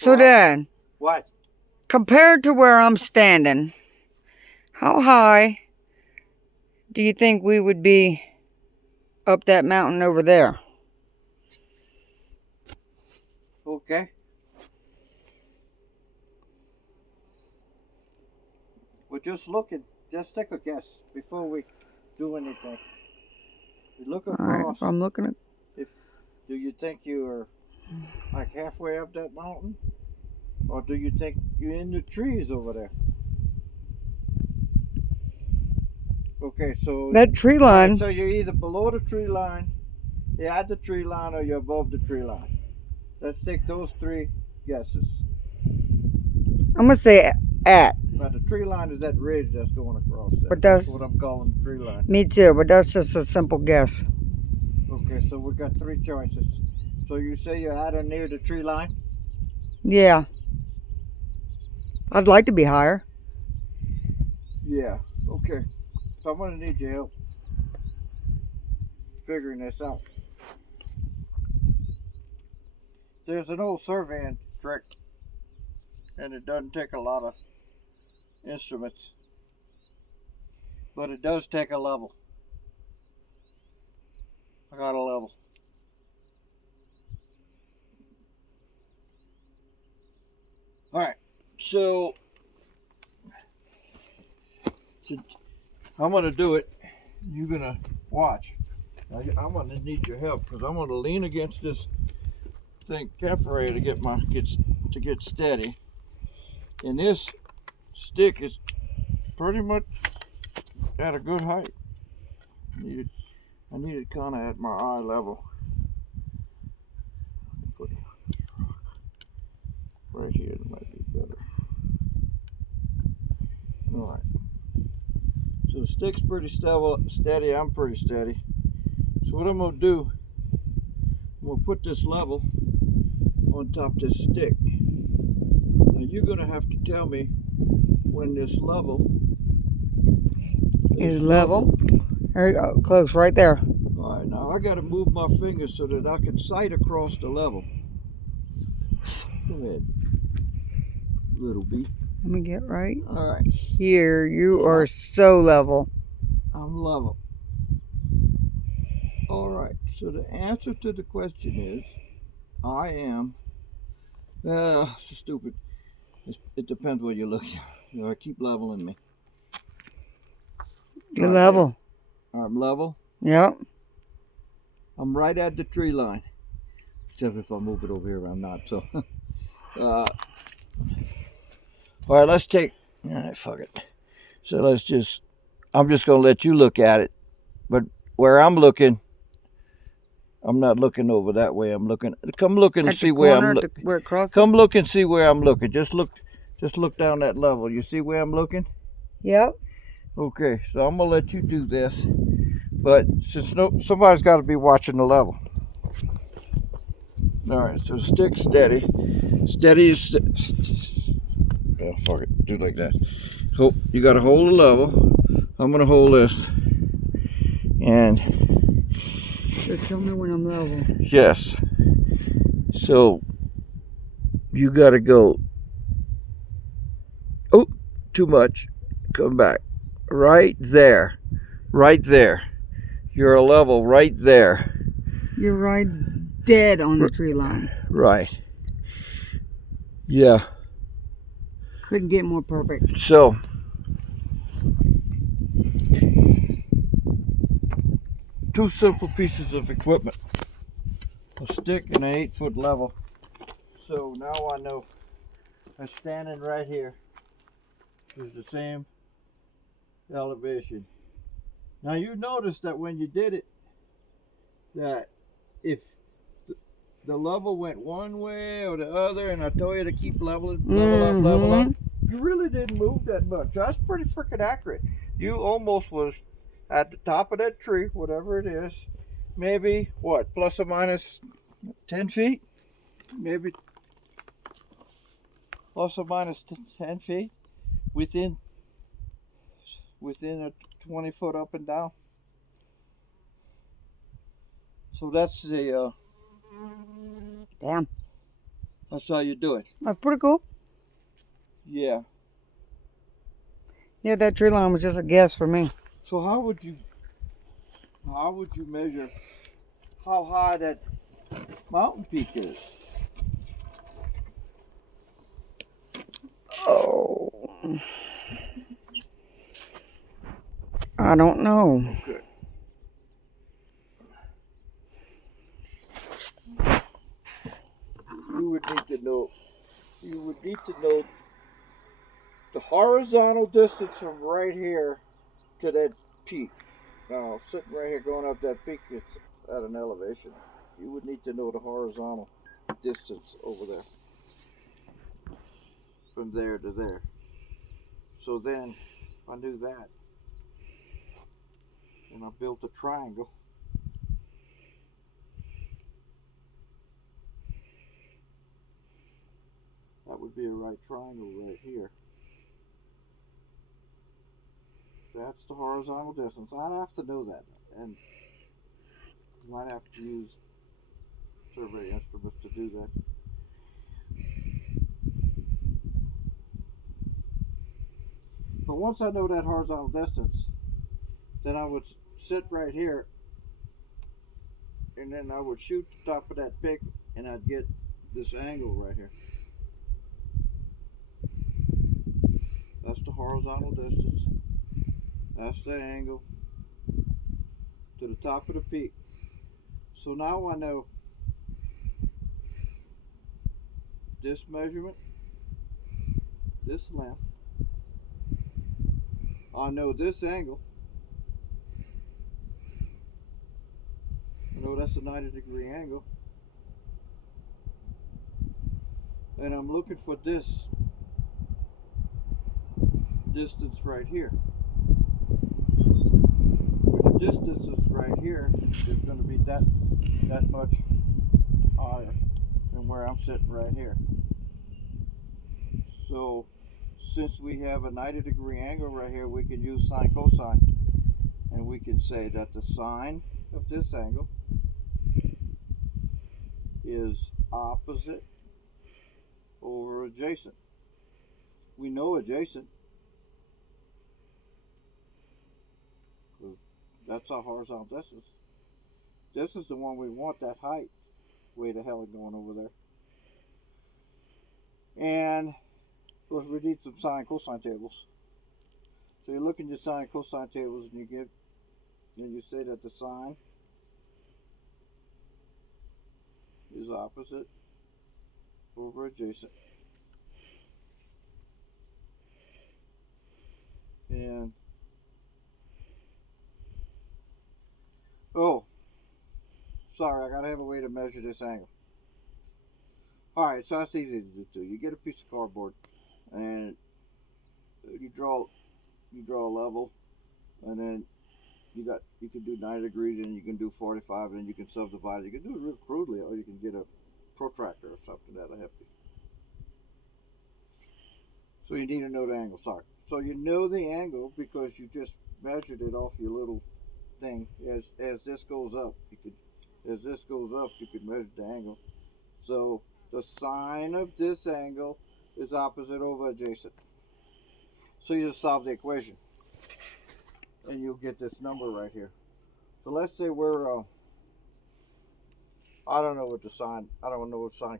So, Dad, What? compared to where I'm standing, how high do you think we would be up that mountain over there? Okay. We're just looking. Just take a guess before we do anything. You look All right, across. I'm looking at. Do you think you're like halfway up that mountain? Or do you think you're in the trees over there? Okay, so That tree all right, line. so you're either below the tree line, you're at the tree line, or you're above the tree line. Let's take those three guesses. I'm gonna say at. Now the tree line is that ridge that's going across there. But That's that's what I'm calling the tree line. me too. But that's just a simple guess. Okay, so we got three choices. So you say you're at or near the tree line? Yeah. I'd like to be higher. Yeah. Okay. So I'm gonna need your help figuring this out. There's an old surveying trick, and it doesn't take a lot of instruments, but it does take a level. I got a level. All right. So I'm gonna do it. You're gonna watch. I'm gonna need your help because I'm gonna lean against this thing carefully to get steady. And this stick is pretty much at a good height. I need it kind of at my eye level. Put it right here. It might be better. All right. So the stick's pretty steady. I'm pretty steady. So what I'm gonna do, I'm gonna put this level on top of this stick. Now you're gonna have to tell me when this level Is level. There you go. Close right there. All right, now I gotta move my fingers so that I can sight across the level. Go ahead, little bee. Let me get right All right, here. You are so level. I'm level. All right, so the answer to the question is, I am. Stupid. It depends where you're looking. Keep leveling me. You're level. I'm level. Yep. I'm right at the tree line. Except if I move it over here, I'm not. So, all right, let's take. Fuck it. So I'm just gonna let you look at it. But where I'm looking, I'm not looking over that way. I'm looking. Come look and see where I'm looking. Where it crosses. Come look and see where I'm looking. Just look down that level. You see where I'm looking? Yep. Okay, so I'm gonna let you do this. But since somebody's got to be watching the level. All right, so stick steady. Steady is. Yeah, fuck it. Do like that. So you got to hold the level. I'm gonna hold this. And. So tell me when I'm level. Yes. So you got to go. Oh, too much. Come back. Right there. Right there. You're a level right there. You're right dead on the tree line. Right. Yeah. Couldn't get more perfect. So two simple pieces of equipment. A stick and an 8-foot level. So now I know I'm standing right here is the same elevation. Now you notice that when you did it, that if the level went one way or the other, and I told you to keep level up, you really didn't move that much. That's pretty freaking accurate. You almost was at the top of that tree, whatever it is, maybe what, plus or minus 10 feet? Maybe plus or minus 10 feet within a 20-foot up and down. So that's the Damn. That's how you do it. That's pretty cool. Yeah. Yeah, that tree line was just a guess for me. So how would you measure how high that mountain peak is? Oh, I don't know. Okay. You would need to know the horizontal distance from right here to that peak. Now, sitting right here going up that peak, it's at an elevation. You would need to know the horizontal distance over there. From there to there. So then, if I knew that, and I built a triangle, that would be a right triangle right here. That's the horizontal distance. I'd have to know that, and you might have to use survey instruments to do that. But once I know that horizontal distance, then I would sit right here, and then I would shoot the top of that pick, and I'd get this angle right here. That's the horizontal distance. That's the angle to the top of the peak. So now I know this measurement, this length. I know this angle. I know that's a 90-degree angle. And I'm looking for this distance right here. Which distance is right here is going to be that much higher than where I'm sitting right here. So since we have a 90-degree angle right here, we can use sine cosine, and we can say that the sine of this angle is opposite over adjacent. We know adjacent because that's our horizontal distance. This is the one we want, that height. Way the hell is going over there. And of course we need some sine cosine tables. So you look in your sine cosine tables and you say that the sine is opposite over adjacent. And oh, sorry, I gotta have a way to measure this angle. Alright, so that's easy to do. You get a piece of cardboard and you draw a level, and then you can do 90 degrees, and you can do 45, and you can subdivide it. You can do it real crudely, or you can get a protractor or something that'll help you. So you need to know the angle. Sorry. So you know the angle because you just measured it off your little thing. As this goes up, you could measure the angle. So the sine of this angle is opposite over adjacent. So you just solve the equation, and you'll get this number right here. So let's say we're I don't know what sine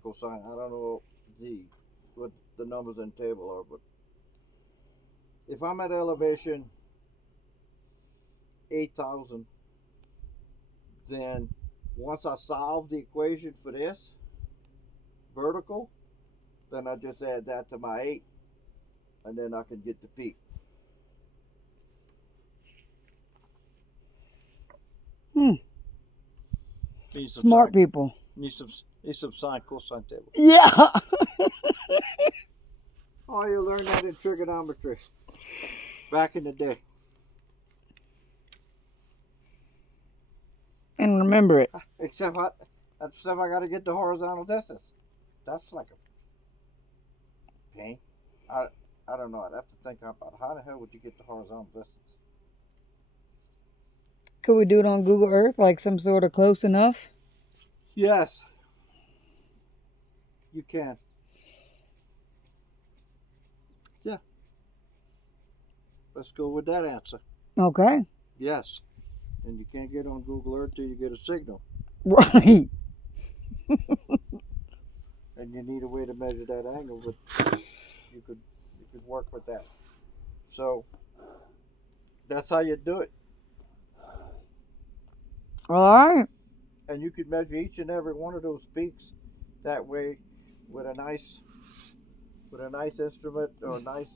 cosine. I don't know what the numbers in the table are, but if I'm at elevation 8,000, then once I solve the equation for this vertical, then I just add that to my 8, and then I can get the peak. Smart people. Need some sine cosine table. Yeah. Oh, you learned that in trigonometry back in the day. And remember it. Except I got to get the horizontal distance. That's like a pain. I don't know. I'd have to think about how the hell would you get the horizontal distance. Could we do it on Google Earth, like some sort of close enough? Yes. You can. Yeah. Let's go with that answer. Okay. Yes. And you can't get on Google Earth till you get a signal. Right. And you need a way to measure that angle, but you could work with that. So that's how you do it. All right. And you could measure each and every one of those peaks that way with a nice instrument or a nice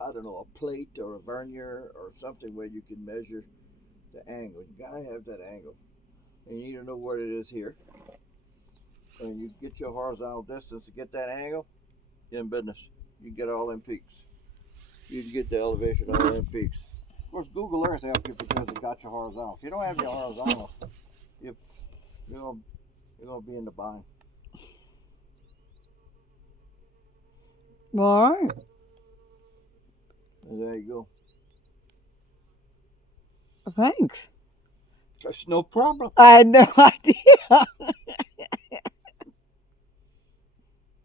I don't know, a plate or a vernier or something where you can measure the angle. You gotta have that angle. And you need to know where it is here. And you get your horizontal distance to get that angle, you're in business. You can get all them peaks. You can get the elevation of all them peaks. Of course, Google Earth helps you because it got your horizontal. If you don't have your horizontal, you're gonna be in the bind. All right. And there you go. Thanks. That's no problem. I had no idea.